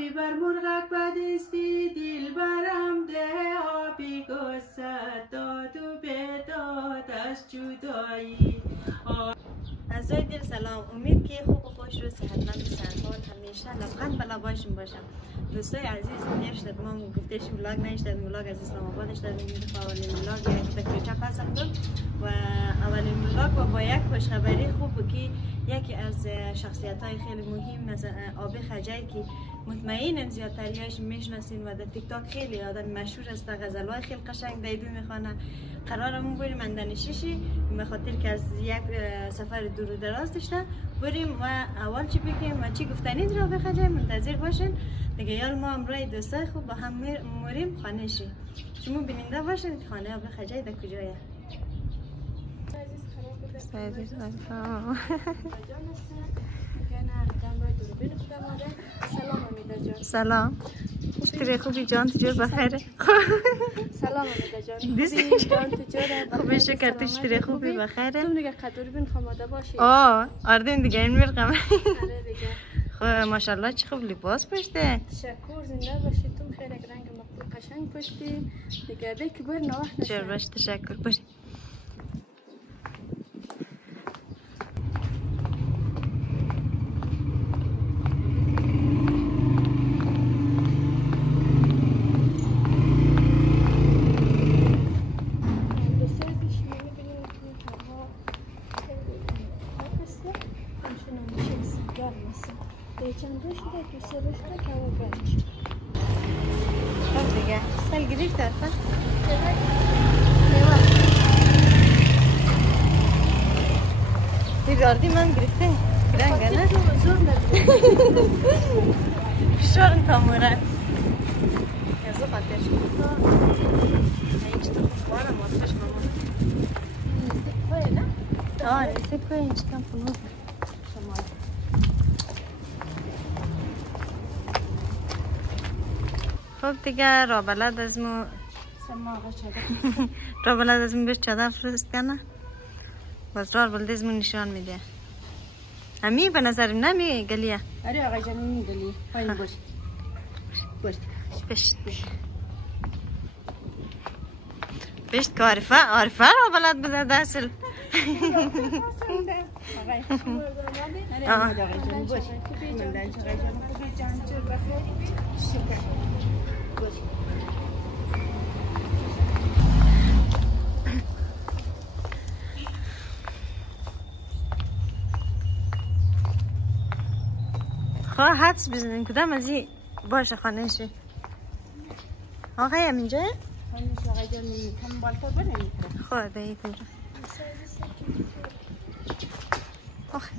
آبی بر مرغک بدستی دل برم ده آبی گست داد و بدادش جدایی. عزیزای دل سلام، امید که خوب و خوش و صحتمند و سرحال همیشه لبخند به لبایشون باشم. دوستای عزیز نشدید ما گفتش ولاگ نشدید، ولاگ از اسلام آباد شدید. این اولین ولاگ یک تکریچه پسم بود و اولین ولاگ با یک خوشخبری خوب که یکی از شخصیت های خیلی مهم از آبی خجایی که مطمئنم زیادتریاش میشناسین و در تیک تاک خیلی آدم مشهور است، غزل‌های خیلی قشنگ دیدو میخوانه. قرارمون بریم مندنشیشی به خاطر که از یک سفر دور و دراز داشته بریم و اول چی بگیم و چی گفتنی در آبی خجای منتظر باشین دیگه. یال ما امروز دوستای خوب با هم میریم خانه شی. شما بیننده باشین که خانه آبی خجای در کجایه. سلام اشتری خوبی جان تجور بخیره. سلام امیده جان جان تجوره خوبه شکر تو اشتری خوبی بخیره. تو دیگه قدوری بین خماده باشی. آردیم دیگه این میرقم. آره دیگه خب ماشاءالله چه خوب لباس پوشیده. تشکر زنده باشی. تو خیلی رنگ مقبول قشنگ پوشیدی دیگه. دیگه بر نه وقت چرا باش تشکر باش. دیگه سال گرفت اصلا دیگاردی من گرفته گرنگه نه زور نداری فشار تاموره یزو خاطر هیچ تو خوارم واسش مامان پای نه نسیب که اینچ کم پنوز شمال. خب دیگه را بلد از مو را بلد از مو بهش چادر فرست کنه باز را بلد از مو نشان میده. امی به نظرم نمی گلیه. آره آقای جان می گلیه پایین باش بشت که عارفه را بلد بوده دستل. آقای جان باش خواه حدس بزنیم کدام از این باشه خانه شی. آقای هم اینجا؟ همیشه آقای جان کم بالکن بره خواه بایی کجا آخه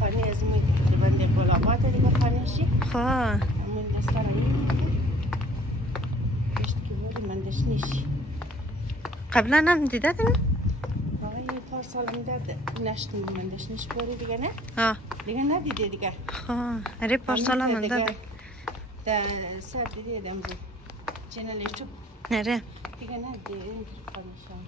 خانه از می بنده گلابات دیگه خانه شی خواه من دستار این داشت که بودی من داشت نیشی قبلا هم دیده دیم؟ آقای پار سال من درد نشتیم من داشت نیش باری دیگه نه؟ ها دیگه ندیده دیگه خواه اره پارسال هم من داده در سر دیده دمزو چنلش تو اره دیگه ندیده این خانه شام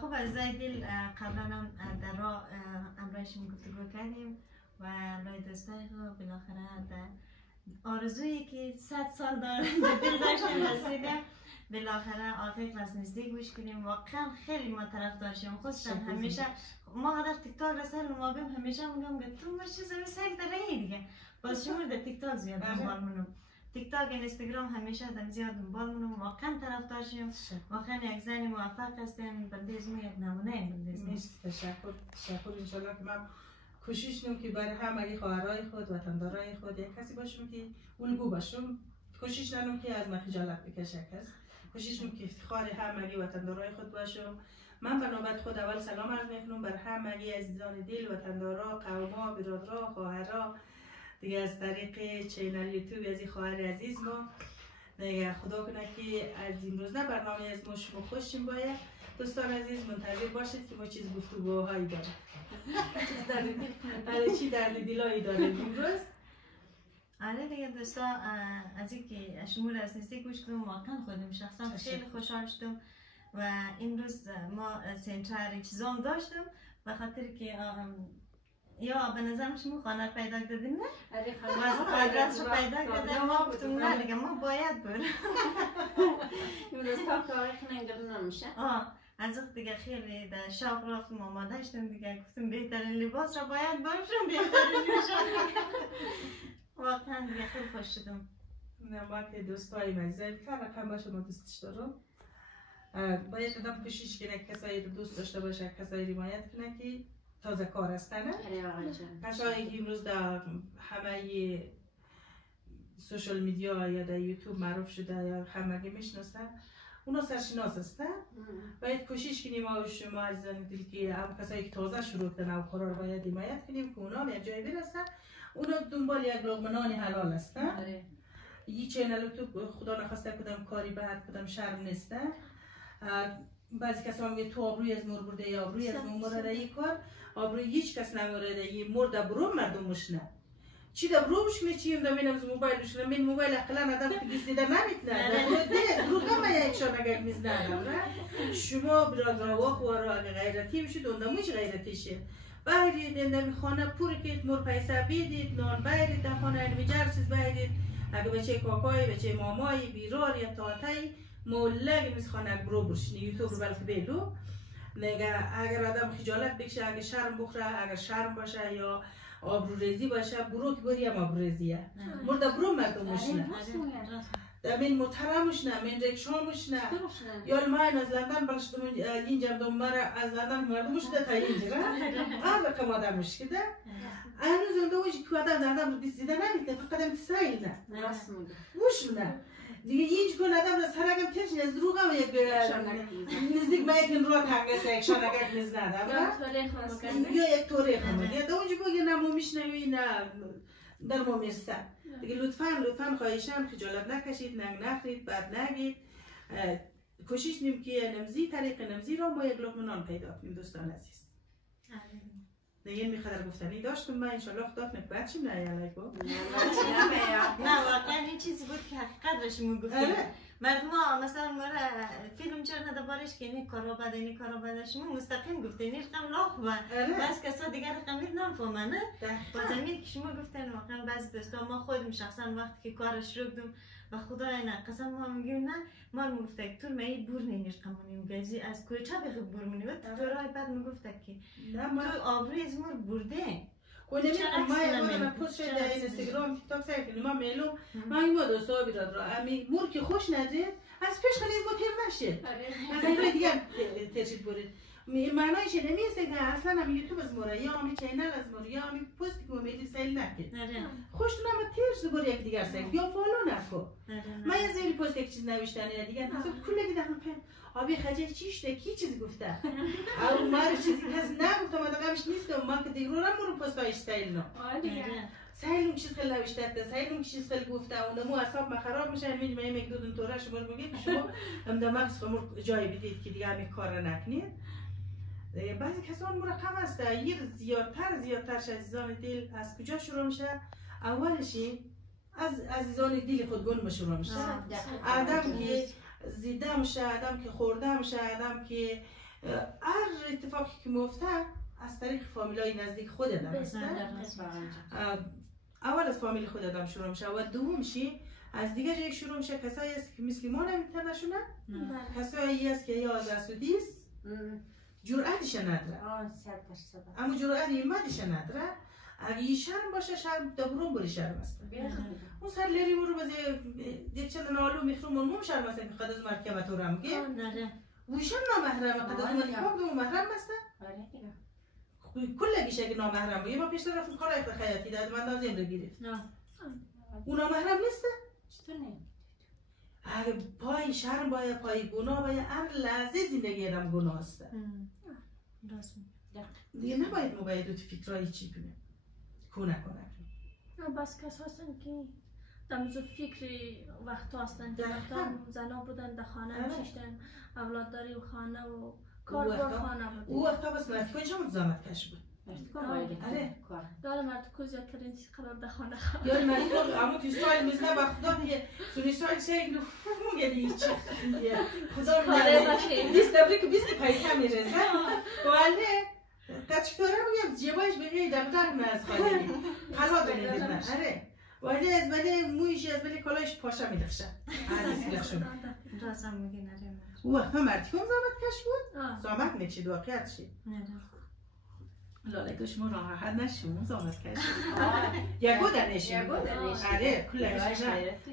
خوب عزیزای دل قبلا هم در راه امرایشون گفتگو کردیم و امرای دوستای خوب بالاخره در آرزویی که 100 سال دارن به دل داشتیم رسیده بالاخره آقای از نزدیک گوش کنیم. واقعا خیلی ما طرفدار شدیم، خصوصا همیشه ما در تیک تاک رسال ما بیم همیشه میگم که تو ما چیز سگ داره دیگه. باز شما در تیک تاک زیاد دنبال منم، تیک تاک اینستاگرام همیشه دم زیاد دنبال منم. واقعا طرفدار شدیم، واقعا یک زنی موفق هستیم. بنده از یک نمونه بنده. تشکر. ان شاء الله که من کوشش کنم که برای همه خواهرای خود، وطندارای خود یک کسی باشم که الگو باشم. کوشش نکنم که از من خجالت بکشه کس. کوشش کنم که افتخار همه وطندارای خود باشم. من به نوبت خود اول سلام عرض میکنم بر همه عزیزان دل، وطندارا، قوما، برادرها، خواهرها دیگه از طریق چینل یوتیوب از این خواهر عزیز ما. دیگه خدا کنه که از امروز نه برنامه از ما شما خوشیم باید. دوستان عزیز منتظر باشید که ما چیز گفتگوهایی داریم. چی درد دلایی داریم امروز. آره دیگه دوستا، از اینکه شما را از نزدیک گوش کردم واقعا خودم شخصا خیلی خوشحال شدم و امروز ما سنتر چیزام داشتم به خاطر که یا به نظرم شما خانه پیدا کردین نه؟ آره آدرس رو پیدا کردن. ما گفتم نه دیگه ما باید برم. امروز تا کار خننگرد نمیشه. از وقت دیگه خیلی در شاپ رفتم آماده شدم دیگه گفتم بهترین لباس را باید بپوشم، بهترین نشان. واقعا دیگه خیلی خوش شدم. نه ما که دوستای مزه که رقم باشه ما دوستش دارم. باید آدم کوشش کنه کسایی رو دوست داشته باشه، کسایی حمایت کنه که تازه کار هستن. کسایی که امروز در همه سوشال میدیا یا در یوتیوب معروف شده یا همه میشناسن، اونا سرشناس هستن. باید کوشش کنیم ما شما عزیزان دل که هم کسایی که تازه شروع کردن او کارا رو باید حمایت کنیم که اونا به جای برسن. اونا دنبال یک لقمه نان حلال هستن. یه چینل تو خدا نخواسته کدام کاری بعد کدام شرم نیسته. بعضی کسا میگه تو آبروی از مور برده یا آبروی از مور برده ای کار آبروی هیچ کس نمورده. یه مرد برو مردمش نه چی دا بروش می چیم دا مینم از موبایلش نه من موبایل اقلا ندم که دیست دیده نمیتنه درو همه یک شان اگر نیز ندم شما برادر و خوارا اگر غیرتی بشید انداموش غیرتی شه باید اندامی خانه پوری که مور پیسه بیدید نان باید در خانه انمی جر چیز باید اگه بچه کاکای بچه مامای بیرار یا تاتای مولگ میز خانه برو برشنی یوتیوب رو بلکه بیدو نگه اگر آدم خجالت بکشه اگر شرم بخوره اگر شرم باشه یا آبروریزی باشه برو که بری هم آبروریزیه مرده برو مردمش نه من محترمش نه من رکشامش نه یا من از لندن برشتم اینجا دومره از لندن مردمش ده تا اینجا هر رقم آدمش که ده هنوز اونده ویجی که آدم رو دیده نمیده فقط هم تسایل نه وش نه دیگه اینج کن آدم را سرگم ترش از دروغ هم یک نزدیک ما یک رو تنگسه یک شانگک نیز ندم یا یک طوری خمه یا دو اونجا بگه نه ما میشنوی نه در ما میرسن دیگه لطفاً خواهشم خجالت نکشید ننگ نخرید بد نگید کوشش نیم که نمزی طریق نمزی را ما یک لقمه نان پیدا کنیم دوستان عزیز دیگه میخواد گفتنی داشتم من انشالله خدا کنه بچیم نه علیکم نه واقعا این چیزی بود که حقیقت رشمون گفتیم مردم ها مثلا مرا فیلم چرا ندبارش که اینی کارا بده اینی کارا بده شما مستقیم گفتین این رقم لاخ و بس کسا دیگر رقم نفهمه نه با زمین که شما گفتین واقعا بعضی دوستا ما خودم شخصا وقتی که کارش رو کردم و خدا نه قسم ما میگیم نه ما میگفت تو می بور نمیش قمونیم گزی از کوچه بخ بور منی و تو راه بعد میگفت که تو آبروی از مور برده کنه من پست در اینستاگرام تیک تاک سایت ما میلو من ما دوستا بیراد را امی مور که خوش نده از پیش خلیز با تیر نشه از این دیگه ترشید برید معنایش نمیسته که اصلا هم یوتیوب از مورا یا همی چینل از مورا یا همی پستی که میدی سیل نکن خوش نما تیر بر یک دیگر سیل یا فالو نکن من یه زیری پست یک چیز نوشتنی دیگه حساب کل دیگه داخل پن آبی خجل چیشته کی چیز گفته او مار چیزی کس نگفته ما دقیقش نیستم ما که دیگه رو مورو پستایش سیل نه سیلون چیز خیلی نوشته سیلون چیز خیلی گفته اون مو اعصاب خراب میشن میگم من یک دو دن توره شما میگید شما مغز شما جای بدید که دیگه همین کارا نکنید بعضی کسان مرقم هسته یه زیادترش عزیزان دل از کجا شروع میشه اولشی از عزیزان دل خودگون شروع میشه آدم که زیده میشه آدم که خورده میشه آدم که هر اتفاقی که میفته از طریق فامیلای نزدیک خود آدم هسته اول از فامیل خود آدم شروع میشه و دومشی از دیگه جایی شروع میشه کسایی است که مثل ما نمیتونشونه، کسایی است که یا آزادی است، جرأتش نداره. اما جرأت ایمانش نداره. اگه شرم باشه شرم دبرون بری شرم است. اون سر لری رو بزه دیگه چند نالو میخرم اون شرم است که قد از مرکبت رو هم گه. ویشم نامحرم قد از من نکاب دو محرم است. کل گیشه که نامحرم بود. یه ما پیشتر رفتم کار ایت خیاطی داد من لازم رو گرفت. اون نامحرم نیست؟ اگه پای شرم باید پای گناه باید هر لحظه زندگی آدم گناه است. دیگه نباید ما باید تو فکرایی چی کنیم. کنه بس کس هستن که دمزو فکری وقت هستن که وقتا زنا بودن در خانه میشتن اولادداری و خانه و کاربار خانه بود. او وقتا بس مرتکای چه زحمت کش بود. آره داره مرتکوز یا کرین قرار در خانه یا مرتکوز اما تو استایل مثلا با خدا که تو استایل سیگلو میگه چه خدا میگه بیست دبریک بیست پیسه میرسه ولی تچکتاره میگم جیبایش بگی دفتر من از خالی قلا بنیدید من آره ولی از بله مویش از بله کلایش پاشا میدخشه عزیز لخشون رازم میگه نره او وقتا مرتکم زامت کش بود زامت میکشید واقعیت شید لاله کش ما راحت نشون زامت کش یکو دنشیم آره کلش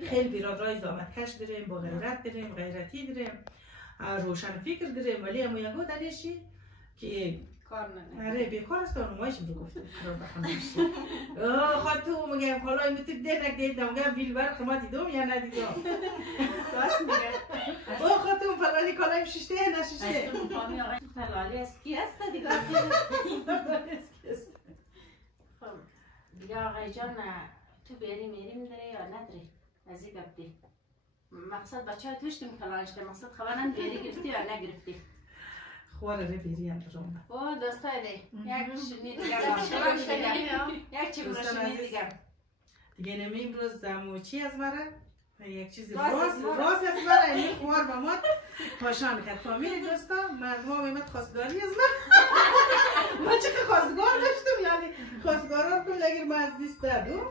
خیلی بیرادرای زامت کش داریم با غیرت داریم غیرتی داریم روشن فکر داریم ولی اما یکو دنشی که آره بیکار است اون مایش رو گفته رو بخونم خاطر تو میگم حالا میتونی دیدک دیدم میگم ویل بر شما دیدم یا ندیدم راست میگم خاطر اون فلانی کالایم ششته نششته فامی آقای فلالی است کی است دیگه خب دیگه آقای جان تو بری میریم داره یا نداری از این گفتی مقصد بچه ها توشتیم فلانشته مقصد خبرم بری گرفتی یا نگرفتی خواره ره بیریم درام. او دوستای دی. یک شنید دیگر. یک چی شنید دیگر. دیگه نمی امروز زموچی از مرا. یک چیزی راست از مرا این خوار با ما پاشا میکرد. فامیل دوستا مردم ها میمد خواستگاری از من چه که خواستگار داشتم یعنی خواستگارا رو لگر ما از دیست دادم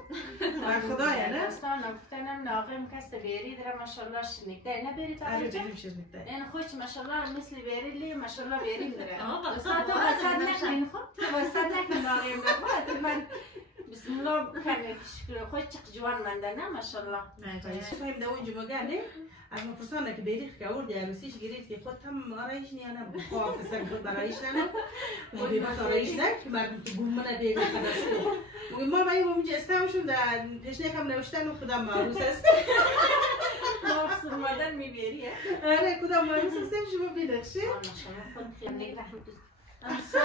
من خدایا نه دوستان گفتنم ناقم کست بیری داره ماشاءالله شنیده نه بیری تا اینجا این خوش ماشاءالله مثل بیری لی ماشاءالله بیری داره دوستا تو وسط نکنین خب تو وسط نکن ناقم رو من بسم الله کنید خوش چق جوان منده نه ماشاءالله فهم دو اینجا بگنه اما پرسانه که بیریخ که آورد عروسیش گرید که خود هم آرایش نیانه خواه پسر خود برایش ننه بیبت آرایش نه که مردم تو گومنه بیریخ خداسته ما باید اونجا استمشون در پشنه کم نوشتن و خودم معروس است مافصول مادن میبیریه آره کدام معروس استم شما بیدخشه ماشاءالله خود خیلی نگره راست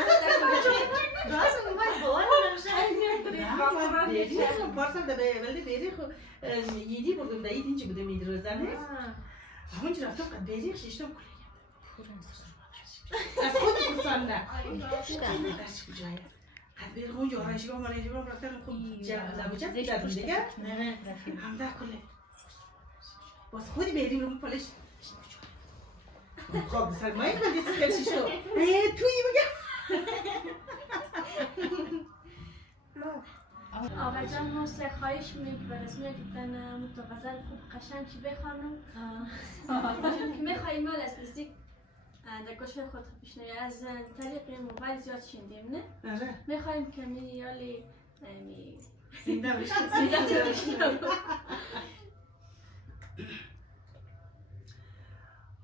میگم باور نمیشه پارسال ده ولی بیریخ یدی بردم ده یدی اینجا بوده میدرزنه همونجا رفتم قد بیریخ شیشتم کلی از خود پرسان نه درش کجایه قد بیریخ اونجا آرایشگاه مالیجگاه رفتم خوب لبوچه دیدم دیگه هم ده کلی باز خودی بیریم رو پالش خب سر مایک من دیت خیلی شو تویی بگم آقا جان ما سه خواهش میگی به رسمی گفتن متغزل خوب قشنگ چی بخوانم که میخوایی مال از نزدیک در گوشه خود پیشنهی از طریق موبایل زیاد شنیدیم نه؟ میخواییم که یالی زنده بشیم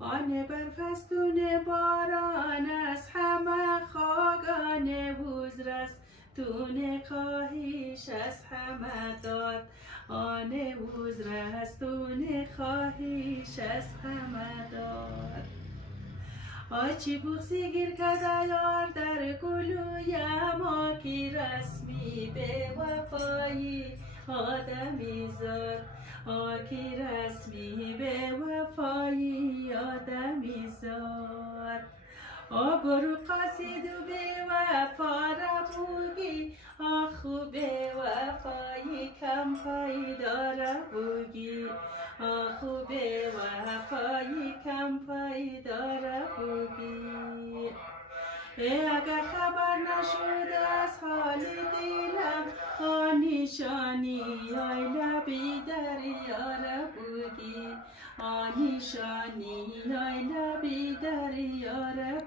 آن برفستون باران از همه خاگان وزرست تون خواهیش از همه داد آن وزرست تون خواهیش از همه داد آچی بوخسی گیر کدیار در گلوی ما کی رسمی به وفایی آدمی زاد آکی رسمی به وفایی آدمی زاد برو قاصد و به وفا ربوگی آخو به وفایی کم پایدار ربوگی آخو به وفایی کم پایدار ربوگی اگر خبر نشد از حال دلم آنیشانی آی لبی دریا ربوگی آنیشانی های نبی دریار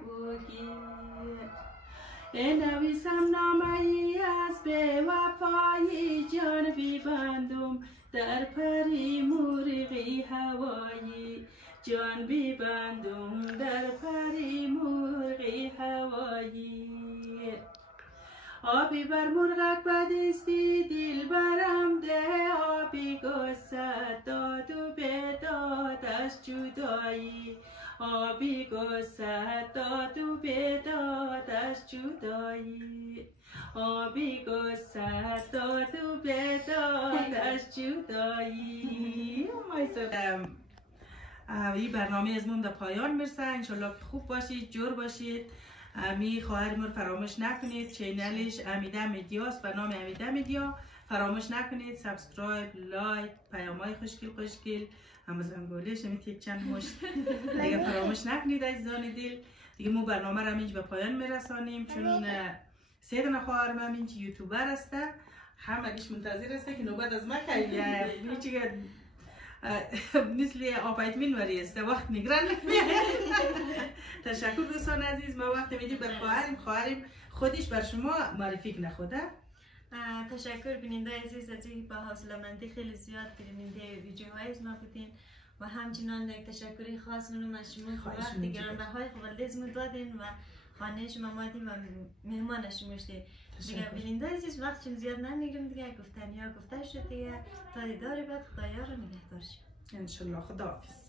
بگیر نویسم نامه ای از به وفایی جان بیبندم در پری مرغی هوایی جان بیبندم در پری مرغی هوایی آبی بر مرغک بدستی دل برم ده آبی گست داد و بدادش جدایی آبی گست داد و بدادش جدایی آبی گست داد و بدادش جدایی این برنامه از من در پایان میرسه. انشالله خوب باشید، جور باشید. می خواهر رو فراموش نکنید، چینلش امیده میدیاست به نام امیده میدیا. فراموش نکنید سابسکرایب، لایک، پیام‌های خوشگل همزنگولیش میتید چند مش دیگه فراموش نکنید عزیزان دل. دیگه ما برنامه رو اینجا به پایان میرسانیم چون سیدنا خواهرم اینجا یوتیوبر هسته، همگیش منتظر هسته که نوبت از ما که مثل آپایتمین وری است وقت نگران تشکر دوستان عزیز. ما وقت میدیم بر خواهریم خودش بر شما معرفی نخوده. تشکر بیننده عزیز از اینکه با حوصله‌مندی خیلی زیاد بیننده ویدیوهای از ما بودین و همچنان یک تشکری خاص منم از شما وقتی گرانبهای خودت از ما دادین و خانه شما مادیم و مهمان شما شدید. دیگه بیننده عزیز وقت چون زیاد نمیگیرم دیگه گفتنی ها گفته شد دیگه تا دیدار بعد خدایا رو نگهدار شد. انشالله خداحافظ.